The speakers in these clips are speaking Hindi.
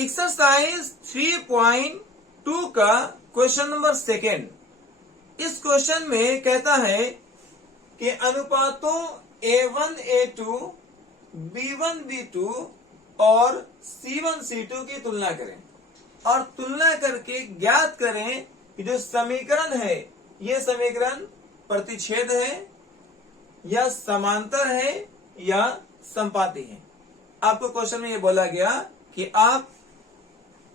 एक्सरसाइज 3.2 का क्वेश्चन नंबर 2। इस क्वेश्चन में कहता है कि अनुपातों A1 A2 B1 B2 और C1 C2 की तुलना करें और तुलना करके ज्ञात करें कि जो समीकरण है ये समीकरण प्रतिच्छेद है या समांतर है या संपाती है। आपको क्वेश्चन में ये बोला गया कि आप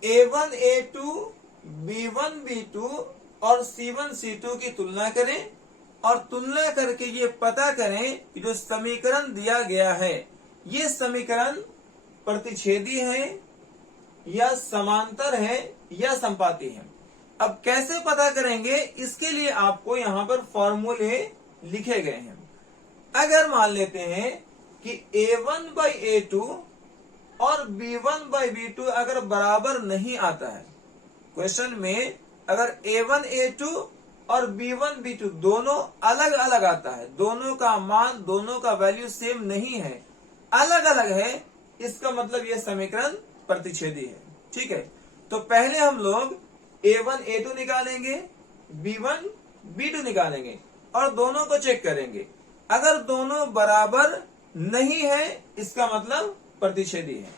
A1 A2 B1 B2 और C1 C2 की तुलना करें और तुलना करके ये पता करें कि जो समीकरण दिया गया है ये समीकरण प्रतिच्छेदी है या समांतर है या संपाती है। अब कैसे पता करेंगे, इसके लिए आपको यहां पर फॉर्मूले लिखे गए हैं। अगर मान लेते हैं कि A1 by A2 और B1 by B2 अगर बराबर नहीं आता है, क्वेश्चन में अगर A1 A2 और B1 B2 दोनों अलग अलग आता है, दोनों का मान दोनों का वैल्यू सेम नहीं है, अलग अलग है, इसका मतलब यह समीकरण प्रतिच्छेदी है। ठीक है, तो पहले हम लोग A1 A2 निकालेंगे, B1 B2 निकालेंगे और दोनों को चेक करेंगे। अगर दोनों बराबर नहीं है इसका मतलब प्रतिच्छेदी है।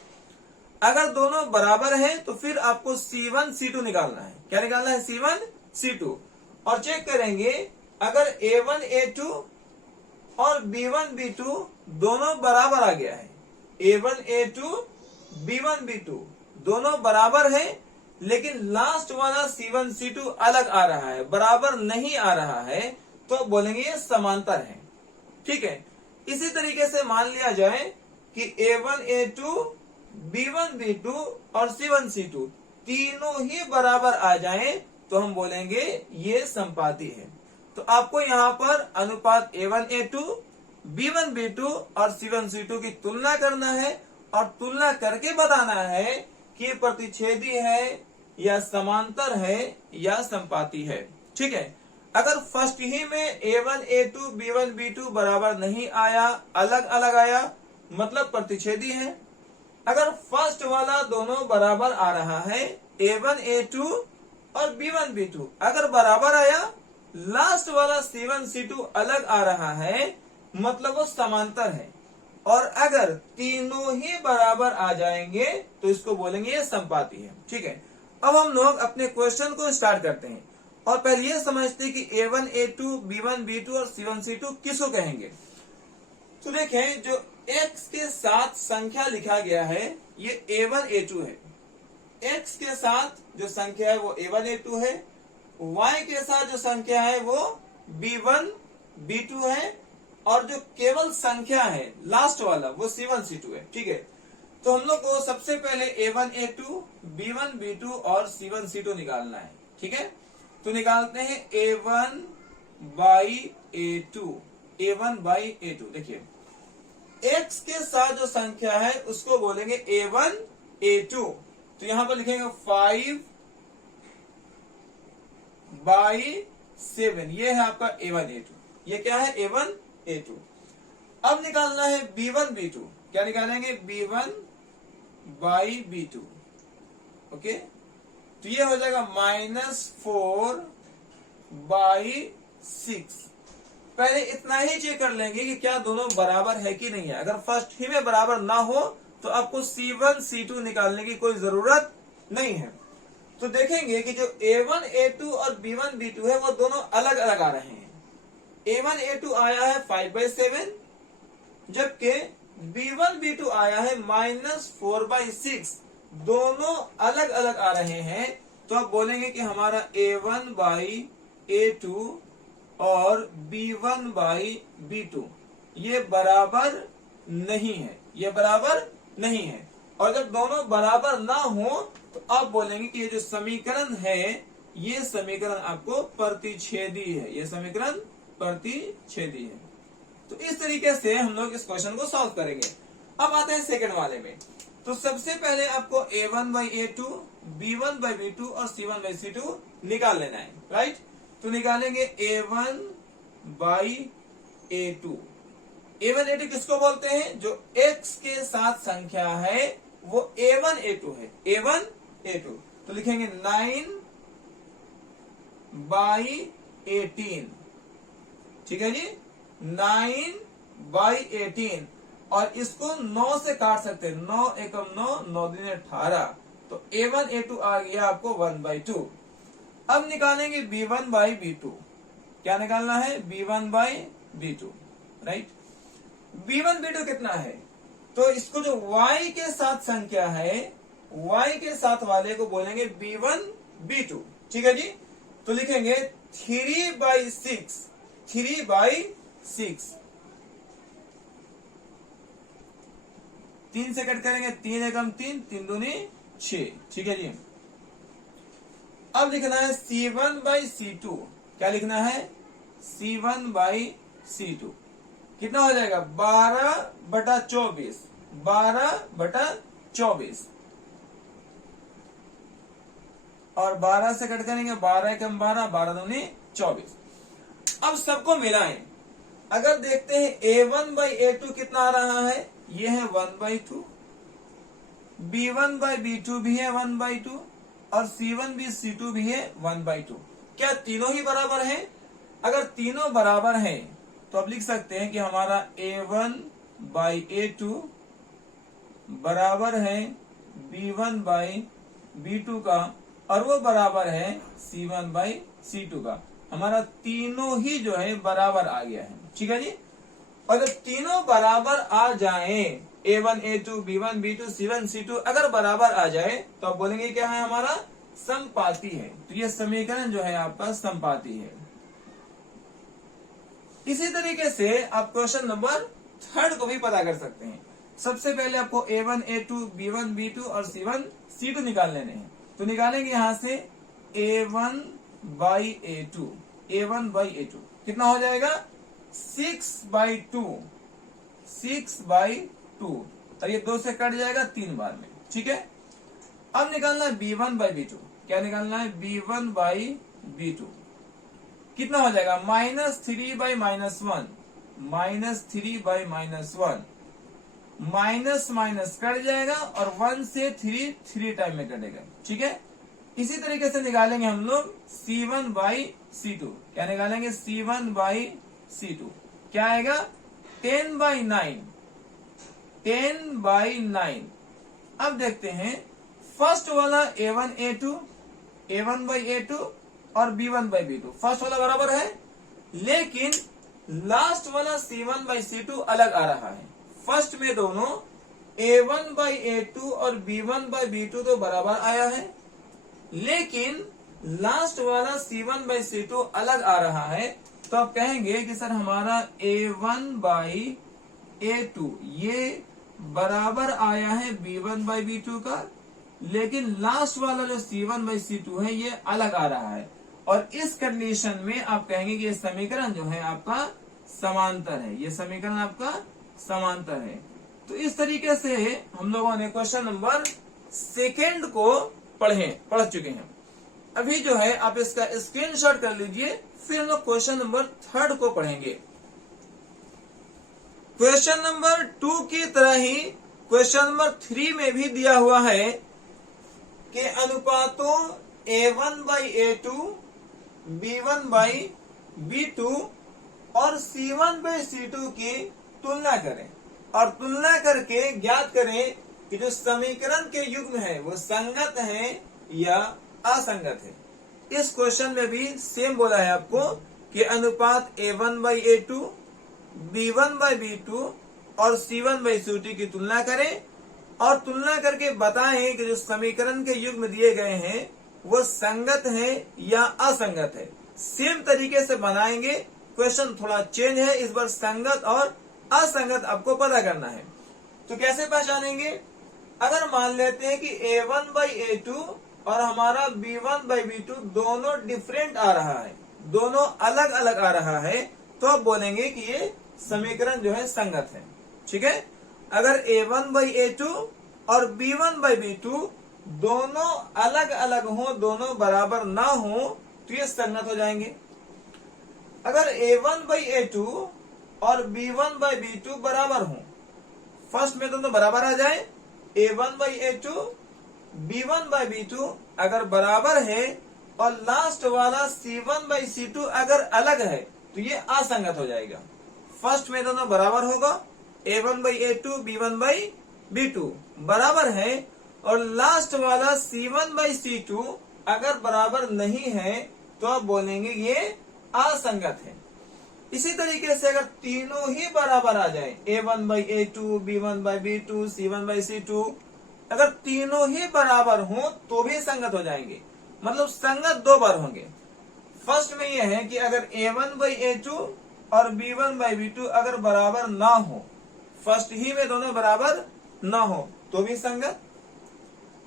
अगर दोनों बराबर है तो फिर आपको C1 C2 निकालना है। क्या निकालना है? C1 C2 और चेक करेंगे अगर A1 A2 और B1 B2 दोनों बराबर आ गया है, A1 A2 B1 B2 दोनों बराबर है, लेकिन लास्ट वाला C1 C2 अलग आ रहा है, बराबर नहीं आ रहा है, तो बोलेंगे ये समांतर है। ठीक है, इसी तरीके से मान लिया जाए कि A1 A2 B1 B2 और C1 C2 तीनों ही बराबर आ जाएं तो हम बोलेंगे ये संपाती है। तो आपको यहाँ पर अनुपात A1 A2 B1 B2 और C1 C2 की तुलना करना है और तुलना करके बताना है कि ये प्रतिच्छेदी है या समांतर है या संपाती है। ठीक है, अगर फर्स्ट ही में A1 A2 B1 B2 बराबर नहीं आया, अलग अलग आया, मतलब प्रतिच्छेदी है। अगर फर्स्ट वाला दोनों बराबर आ रहा है, A1 A2 और B1 B2 अगर बराबर आया, लास्ट वाला C1 C2 अलग आ रहा है, मतलब वो समांतर है। और अगर तीनों ही बराबर आ जाएंगे तो इसको बोलेंगे ये संपाती है। ठीक है, अब हम लोग अपने क्वेश्चन को स्टार्ट करते हैं और पहले ये समझते हैं कि A1 A2 B1 B2 और C1 C2 किसको कहेंगे। तो देखें, जो x के साथ संख्या लिखा गया है ये A1 A2 है, x के साथ जो संख्या है वो A1 A2 है, y के साथ जो संख्या है वो B1 B2 है और जो केवल संख्या है लास्ट वाला वो C1 C2 है। ठीक है, तो हम लोग को सबसे पहले A1 A2 B1 B2 और C1 C2 निकालना है। ठीक है, तो निकालते हैं A1 by A2, A1 by A2। देखिए, x के साथ जो संख्या है उसको बोलेंगे A1 A2, तो यहां पर लिखेंगे 5 by 7, ये है आपका A1 A2। ये क्या है? A1 A2। अब निकालना है B1 B2। क्या निकालेंगे? B1 by B2। ओके, तो ये हो जाएगा -4 by 6। पहले इतना ही चेक कर लेंगे कि क्या दोनों बराबर है कि नहीं है। अगर फर्स्ट ही में बराबर ना हो तो आपको C1 C2 निकालने की कोई जरूरत नहीं है। तो देखेंगे कि जो A1 A2 और B1 B2 है वो दोनों अलग अलग आ रहे हैं। A1 A2 आया है 5/7, जबकि B1 B2 आया है -4/6। दोनों अलग अलग आ रहे हैं, तो आप बोलेंगे कि हमारा A1 by A2 और B1 by B2 ये बराबर नहीं है, ये बराबर नहीं है। और जब दोनों बराबर ना हो तो आप बोलेंगे कि ये जो समीकरण है ये समीकरण आपको प्रतिच्छेदी है, ये समीकरण प्रतिच्छेदी है। तो इस तरीके से हम लोग इस क्वेश्चन को सॉल्व करेंगे। अब आते हैं सेकंड वाले में। तो सबसे पहले आपको A1 by A2 B1 by B2 और C1 by C2 निकाल लेना है, राइट। तो निकालेंगे A1 by A2। A1 A2 किसको बोलते हैं? जो x के साथ संख्या है वो A1 A2 है, A1 A2। तो लिखेंगे 9/18, ठीक है जी, 9/18। और इसको 9 से काट सकते हैं, 9 एकम 9, 9 दूनी 18। तो A1 A2 आ गया आपको 1/2। अब निकालेंगे B1/B2। क्या निकालना है? B1/B2, right. B1 B2 कितना है? तो इसको जो y के साथ संख्या है, y के साथ वाले को बोलेंगे B1 B2, ठीक है जी। तो लिखेंगे 3/6, 3/6। 3 से कट करेंगे, 3 एकम 3, 3 दूनी 6, ठीक है जी। अब लिखना है C1/C2। क्या लिखना है? C1/C2 कितना हो जाएगा? 12/24, 12/24। और 12 से कट करेंगे, 12 एकम 12, 12 दूनी 24। अब सबको मिलाएं। अगर देखते हैं A1/A2 कितना आ रहा है, ये है 1/2, B1/B2 भी है 1/2, और C1/C2 भी है 1/2। क्या तीनों ही बराबर हैं? अगर तीनों बराबर हैं तो अब लिख सकते हैं कि हमारा A1/A2 बराबर है B1/B2 का, और वो बराबर है C1/C2 का। हमारा तीनों ही जो है बराबर आ गया है, ठीक है जी। और जब तीनों बराबर आ जाएं, A1 A2 B1 B2 C1 C2 अगर बराबर आ जाए तो आप बोलेंगे क्या है? हमारा समपाती है। तो ये समीकरण जो है आपका समपाती है। इसी तरीके से आप क्वेश्चन नंबर 3 को भी पता कर सकते हैं। सबसे पहले आपको A1 A2 B1 B2 और C1 C2 निकाल लेने हैं। तो निकालेंगे यहां से A1/A2, A1/A2 कितना हो जाएगा? 6/2, 6/2। और ये 2 से कट जाएगा 3 बार में, ठीक है। अब निकालना है B1/B2। क्या निकालना है? B1/B2 कितना हो जाएगा? -3/-1, -3/-1। माइनस माइनस कट जाएगा और 1 से 3 टाइम में कटेगा, ठीक है। इसी तरीके से निकालेंगे हम लोग C1/C2। क्या निकालेंगे? C1/C2 क्या आएगा? 10/9, 10/9। अब देखते हैं फर्स्ट वाला A1 A2, A1/A2 और B1/B2 फर्स्ट वाला बराबर है, लेकिन लास्ट वाला C1/C2 अलग आ रहा है। फर्स्ट में दोनों A1/A2 और B1/B2 तो बराबर आया है, लेकिन लास्ट वाला C1/C2 अलग आ रहा है। तो आप कहेंगे कि सर हमारा A1/A2 ये बराबर आया है B1/B2 का, लेकिन लास्ट वाला जो C1/C2 है ये अलग आ रहा है। और इस कंडीशन में आप कहेंगे कि ये समीकरण जो है आपका समांतर है, ये समीकरण आपका समांतर है। तो इस तरीके से हम लोगों ने क्वेश्चन नंबर 2 को पढ़ चुके हैं। अभी जो है आप इसका स्क्रीनशॉट कर लीजिए, फिर हम लोग क्वेश्चन नंबर 3 को पढ़ेंगे। क्वेश्चन नंबर 2 की तरह ही क्वेश्चन नंबर 3 में भी दिया हुआ है कि अनुपातों A1/A2, B1/B2 और C1/C2 की तुलना करें, और तुलना करके ज्ञात करें कि जो समीकरण के युग्म है वो संगत है या असंगत है। इस क्वेश्चन में भी सेम बोला है आपको कि अनुपात A1/A2, B1/B2 और C1/C2 की तुलना करें, और तुलना करके बताएं कि जो समीकरण के युग्म दिए गए हैं वो संगत है या असंगत है। सेम तरीके से बनाएंगे, क्वेश्चन थोड़ा चेंज है, इस बार संगत और असंगत आपको पता करना है। तो कैसे पहचानेंगे? अगर मान लेते हैं कि A1/A2 और हमारा B1/B2 दोनों डिफरेंट आ रहा है, दोनों अलग अलग आ रहा है, तो आप बोलेंगे कि ये समीकरण जो है संगत है, ठीक है। अगर A1/A2 और B1/B2 दोनों अलग अलग हो, दोनों बराबर ना हो, तो ये संगत हो जाएंगे। अगर A1/A2 और B1/B2 बराबर हो, फर्स्ट में दोनों बराबर आ जाए, A1/A2 B1/B2 अगर बराबर है और लास्ट वाला C1/C2 अगर अलग है तो ये असंगत हो जाएगा। फर्स्ट में दोनों बराबर होगा, A1/A2 B1/B2 बराबर है, और लास्ट वाला C1/C2 अगर बराबर नहीं है तो आप बोलेंगे ये असंगत है। इसी तरीके से अगर तीनों ही बराबर आ जाए, A1/A2 B1/B2 C1/C2, अगर तीनों ही बराबर हो तो भी संगत हो जाएंगे, मतलब संगत दो बार होंगे। फर्स्ट में यह है कि अगर A1/A2 और B1/B2 अगर बराबर ना हो, फर्स्ट ही में दोनों बराबर ना हो तो भी संगत,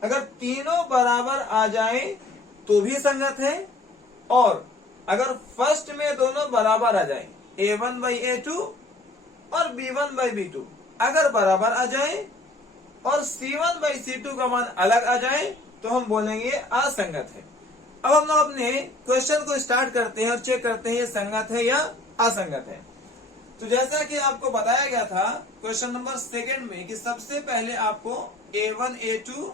अगर तीनों बराबर आ जाए तो भी संगत है, और अगर फर्स्ट में दोनों बराबर आ जाए A1/A2 और B1/B2 अगर बराबर आ जाए और C1/C2 का मान अलग आ जाए तो हम बोलेंगे असंगत है। अब हम लोग अपने क्वेश्चन को स्टार्ट करते हैं और चेक करते हैं ये संगत है या असंगत है। तो जैसा कि आपको बताया गया था क्वेश्चन नंबर 2 में कि सबसे पहले आपको A1/A2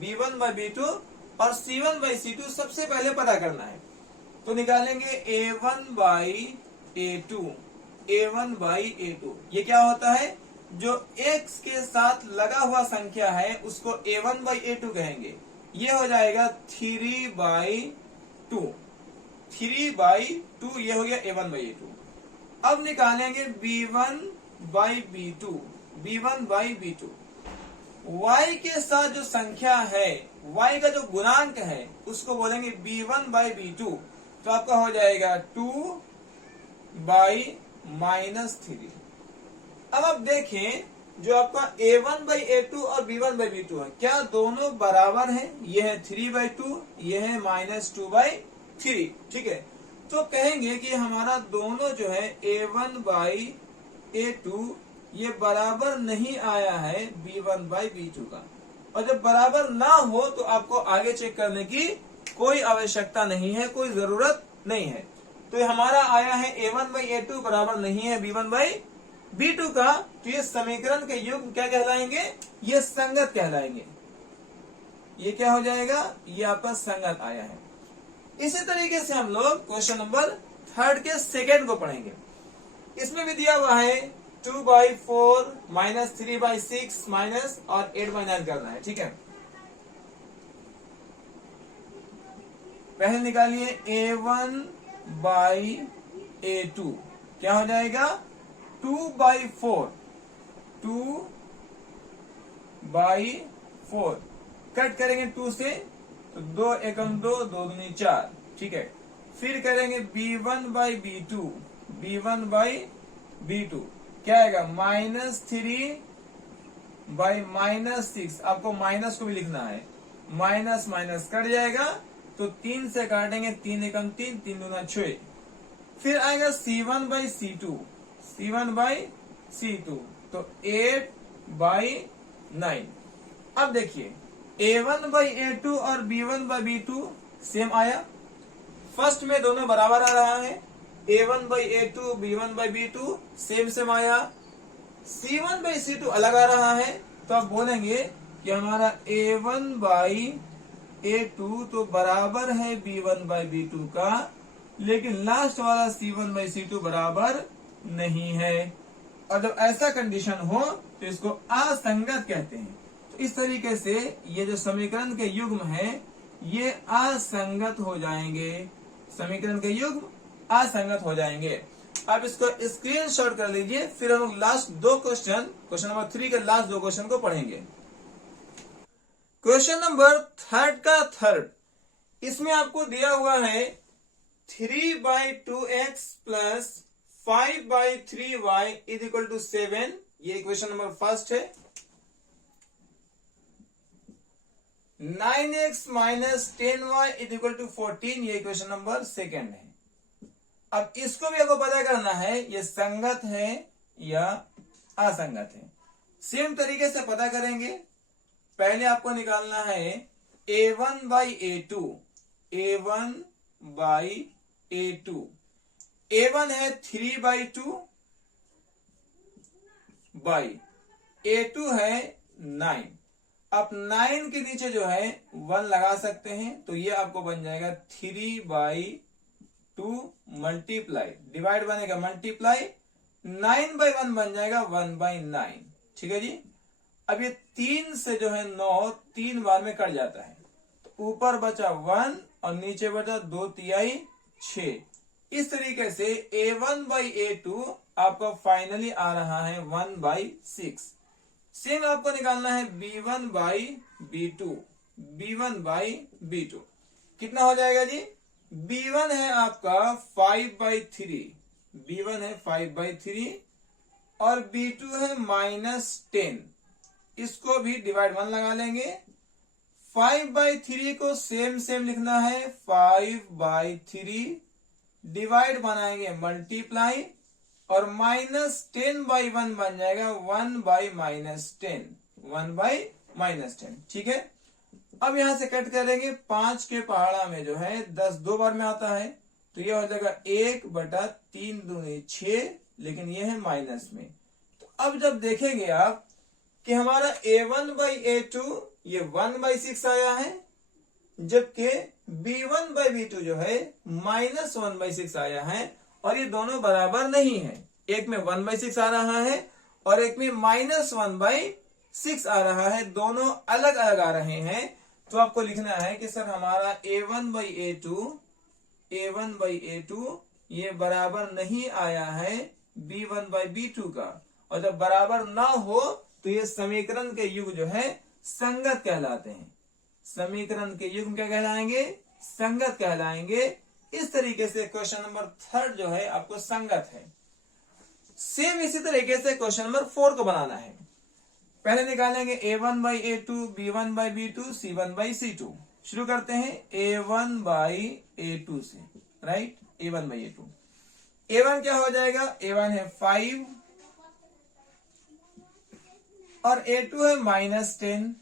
B1/B2 और C1/C2 सबसे पहले पता करना है। तो निकालेंगे A1/A2 ये क्या होता है, जो x के साथ लगा हुआ संख्या है उसको A1/A2 कहेंगे। ये हो जाएगा 3/2 ये हो गया A1/A2। अब निकालेंगे B1/B2 y के साथ जो संख्या है, y का जो गुणांक है उसको बोलेंगे B1/B2। तो आपका हो जाएगा 2/-3। अब आप देखें जो आपका A1/A2 और B1/B2 है, क्या दोनों बराबर हैं? ये है 3/2, ये है -2/3। ठीक है, तो कहेंगे कि हमारा दोनों जो है A1/A2 ये बराबर नहीं आया है B1/B2 का, और जब बराबर ना हो तो आपको आगे चेक करने की कोई आवश्यकता नहीं है, कोई जरूरत नहीं है। तो हमारा आया है A1/A2 बराबर नहीं है B1/B2 का, तो ये समीकरण के युग्म क्या कहलाएंगे? ये संगत कहलाएंगे। ये क्या हो जाएगा? ये आपका संगत आया है। इसी तरीके से हम लोग क्वेश्चन नंबर 3 के सेकेंड को पढ़ेंगे। इसमें भी दिया हुआ है 2/4 -3/6 माइनस और 8/9 करना है। ठीक है, पहले निकालिए A1/A2 क्या हो जाएगा? 2/4 कट करेंगे 2 से तो 2 एकम 2, 2 दूनी 4। ठीक है, फिर करेंगे B1/B2 क्या आएगा? -3/-6। आपको माइनस को भी लिखना है, माइनस माइनस कट जाएगा तो 3 से काटेंगे, 3 एकम 3, 3 दूना 6। फिर आएगा C1/C2 तो 8/9। अब देखिए A1/A2 और B1/B2 सेम आया, फर्स्ट में दोनों बराबर आ रहा है, A1/A2 B1/B2 सेम आया, C1/C2 अलग आ रहा है, तो आप बोलेंगे कि हमारा A1/A2 तो बराबर है B1/B2 का, लेकिन लास्ट वाला C1/C2 बराबर नहीं है। और जब ऐसा कंडीशन हो तो इसको असंगत कहते हैं। तो इस तरीके से ये जो समीकरण के युग्म है ये असंगत हो जाएंगे, समीकरण के युग्म असंगत हो जाएंगे। आप इसको स्क्रीनशॉट कर लीजिए, फिर हम लास्ट दो क्वेश्चन, क्वेश्चन नंबर 3 के लास्ट दो क्वेश्चन को पढ़ेंगे। क्वेश्चन नंबर 3 का थर्ड, इसमें आपको दिया हुआ है 3/2x plus 5/3y is equal to 7। ये क्वेश्चन नंबर फर्स्ट है। 9x minus 10y is equal to 14, ये क्वेश्चन नंबर सेकेंड है। अब इसको भी आपको पता करना है ये संगत है या असंगत है। सेम तरीके से पता करेंगे। पहले आपको निकालना है A1/A2, A1/A2, A1 है 3/2 बाई A2 है 9। आप 9 के नीचे जो है 1 लगा सकते हैं, तो ये आपको बन जाएगा 3/2 मल्टीप्लाई, डिवाइड बनेगा मल्टीप्लाई, 9/1 बन जाएगा 1/9। ठीक है जी। अब ये 3 से जो है 9 3 बार में कट जाता है, तो ऊपर बचा 1 और नीचे बचा 2×3 6। इस तरीके से A1/A2 आपका फाइनली आ रहा है 1/6। सेम आपको निकालना है B1/B2, B1/B2 कितना हो जाएगा जी? B1 है आपका 5/3, B1 है 5/3 और B2 है -10। इसको भी डिवाइड 1 लगा लेंगे। 5/3 को सेम लिखना है, 5/3 डिवाइड बनाएंगे मल्टीप्लाई और -10/1 बन जाएगा 1/-10, 1/-10। ठीक है। अब यहां से कट करेंगे, 5 के पहाड़ा में जो है 10 2 बार में आता है, तो ये हो जाएगा 1/3 दूनी 6, लेकिन ये है माइनस में। तो अब जब देखेंगे आप कि हमारा A1/A2 ये 1/6 आया है, जबकि B1/B2 जो है -1/6 आया है, और ये दोनों बराबर नहीं है। एक में 1/6 आ रहा है और एक में -1/6 आ रहा है, दोनों अलग अलग आ रहे हैं। तो आपको लिखना है कि सर हमारा A1/A2 ये बराबर नहीं आया है B1/B2 का, और जब बराबर ना हो तो ये समीकरण के युग जो है संगत कहलाते हैं। समीकरण के युग क्या कहलाएंगे? संगत कहलाएंगे। इस तरीके से क्वेश्चन नंबर 3 जो है आपको संगत है। सेम इसी तरीके से क्वेश्चन नंबर 4 को बनाना है। पहले निकालेंगे A1/A2, B1/B2, C1/C2। शुरू करते हैं A1/A2 से, राइट। A1/A2, A1 क्या हो जाएगा? A1 है 5 और A2 है -10।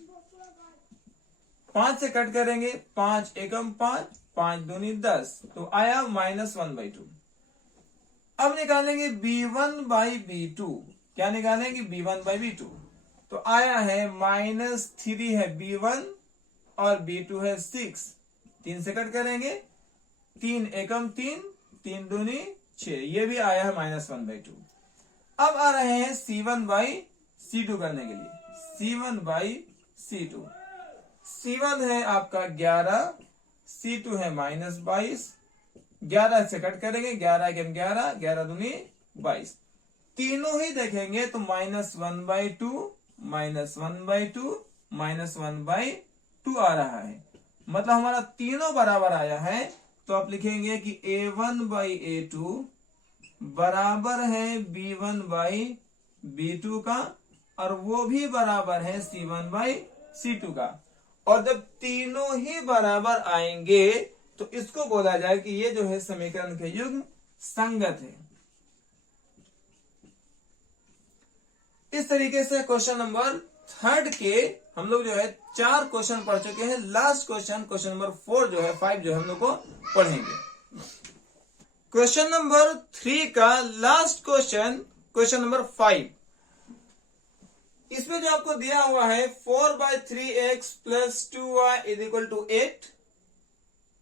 5 से कट करेंगे, 5 एकम 5, 5 दूनी 10, तो आया -1/2। अब निकालेंगे B1/B2। क्या निकालेंगे? B1/B2। तो आया है -3 है B1 और B2 है 6। 3 से कट करेंगे, 3 एकम 3, 3 दूनी 6, ये भी आया है -1/2। अब आ रहे हैं C1/C2 करने के लिए। C1/C2, C1 है आपका 11, C2 है -22। 11 से कट करेंगे, 11 एकम 11, 11 दूनी 22। तीनों ही देखेंगे तो -1/2, -1/2, -1/2 आ रहा है। मतलब हमारा तीनों बराबर आया है। तो आप लिखेंगे कि A1/A2 बराबर है B1/B2 का, और वो भी बराबर है C1/C2 का। और जब तीनों ही बराबर आएंगे तो इसको बोला जाए कि ये जो है समीकरण के युग्म संगत है। इस तरीके से क्वेश्चन नंबर 3 के हम लोग जो है 4 क्वेश्चन पढ़ चुके हैं। लास्ट क्वेश्चन नंबर 4 जो है 5 जो है हम लोग को पढ़ेंगे। क्वेश्चन नंबर 3 का लास्ट क्वेश्चन नंबर 5। इसमें जो आपको दिया हुआ है 4/3x + 2y = 8,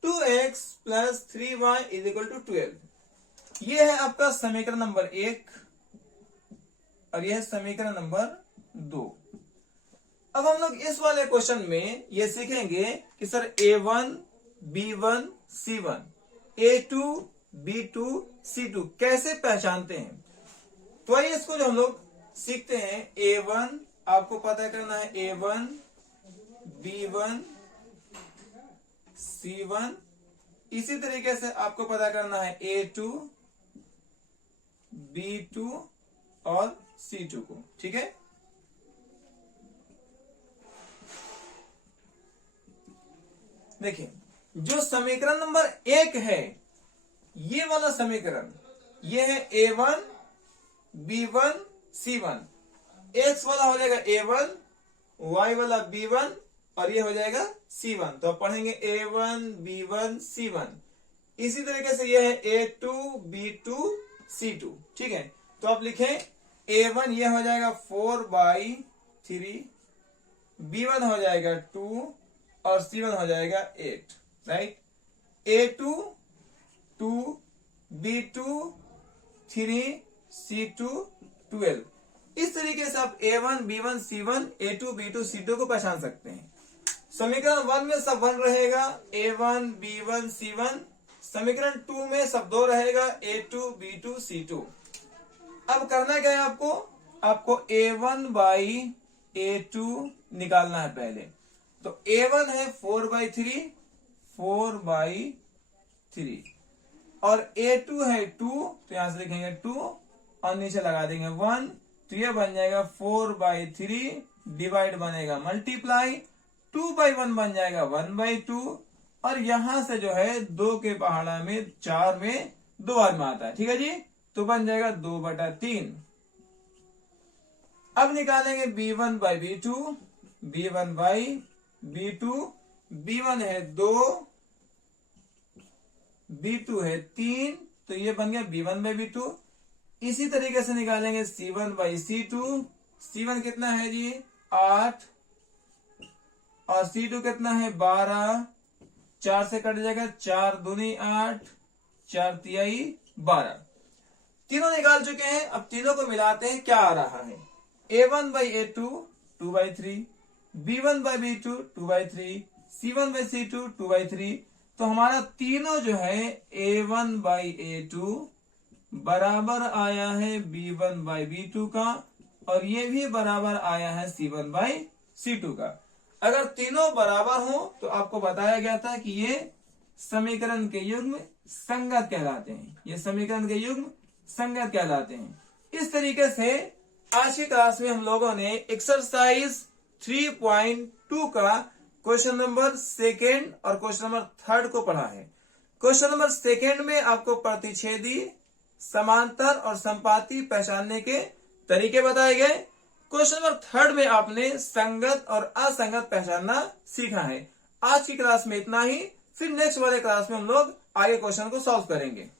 2x + 3y = 12। ये है आपका समीकरण नंबर 1 और यह है समीकरण नंबर 2। अब हम लोग इस वाले क्वेश्चन में ये सीखेंगे कि sir A1, B1, C1, A2, B2, C2 कैसे पहचानते हैं। तो आइए इसको जो हम लोग सीखते हैं। A1 आपको पता करना है, A1, B1, C1। इसी तरीके से आपको पता करना है A2, B2 और C2 को। ठीक है। देखिए, जो समीकरण नंबर 1 है, ये वाला समीकरण, ये है A1, B1, C1। X वाला हो जाएगा A1, Y वाला B1 और ये हो जाएगा C1। तो आप पढ़ेंगे A1, B1, C1। इसी तरीके से ये है A2, B2, C2। ठीक है। तो आप लिखें A1 ये हो जाएगा 4/3, B1 हो जाएगा 2 और C1 हो जाएगा 8, राइट। A2 2, B2 3, C2 12। इस तरीके से आप A1 B1 C1 A2 B2 C2 को पहचान सकते हैं। समीकरण 1 में सब 1 रहेगा, A1 B1 C1। समीकरण 2 में सब 2 रहेगा, A2 B2 C2। अब करना क्या है आपको A1 बाई A2 निकालना है पहले। तो A1 है 4/3 4/3 और A2 है 2, तो यहां से लिखेंगे 2 और नीचे लगा देंगे 1, तो ये बन जाएगा 4/3 डिवाइड बनेगा मल्टीप्लाई, 2/1 बन जाएगा 1/2 और यहां से जो है 2 के पहाड़ा में 4 में 2 बार में आता है, ठीक है जी। तो बन जाएगा 2/3। अब निकालेंगे B1 by B2, B1 by B2। B1 है 2, B2 है 3, तो ये बन गया B1 बाई B2। इसी तरीके से निकालेंगे C1 बाई C2। C1 कितना है जी 8 और C2 कितना है 12, 4 से कट जाएगा, 4 दूनी 8, 4 तिहाई 12। तीनों निकाल चुके हैं, अब तीनों को मिलाते हैं, क्या आ रहा है। A1 by A2 2/3, B1 by B2 2/3, C1 by C2 2/3। तो हमारा तीनों जो है A1 बाई A2 बराबर आया है B1 बाई B2 का और ये भी बराबर आया है C1 बाई C2 का। अगर तीनों बराबर हो तो आपको बताया गया था कि ये समीकरण के युग्म संगत कहलाते हैं, ये समीकरण के युग्म संगत कहलाते हैं। इस तरीके से आज की क्लास में हम लोगों ने एक्सरसाइज 3.2 का क्वेश्चन नंबर 2 और क्वेश्चन नंबर 3 को पढ़ा है। क्वेश्चन नंबर 2 में आपको प्रतिच्छेदी, समांतर और संपाती पहचानने के तरीके बताए गए। क्वेश्चन नंबर 3 में आपने संगत और असंगत पहचानना सीखा है। आज की क्लास में इतना ही, फिर नेक्स्ट वाले क्लास में हम लोग आगे क्वेश्चन को सॉल्व करेंगे।